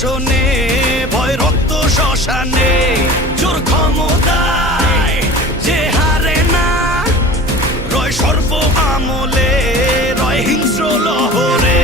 শাসনে ভয় রক্ত শ্মশানে জোর ক্ষমতায় যে হারে না রয় সর্ব আমলে রয় হিংস্র লহরে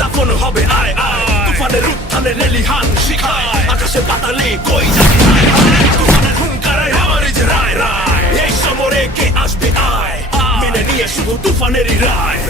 দাফন হবে আয় আয় তুফানের উত্থানে লেলিহান শিখায় আকাশে পাতালে কই যাবে তুফানের হুঙ্কারে আমার যে রায় রায় এই সমরে কে আসবে আয় মেনে নিয়ে শুধু তুফানেরই রায়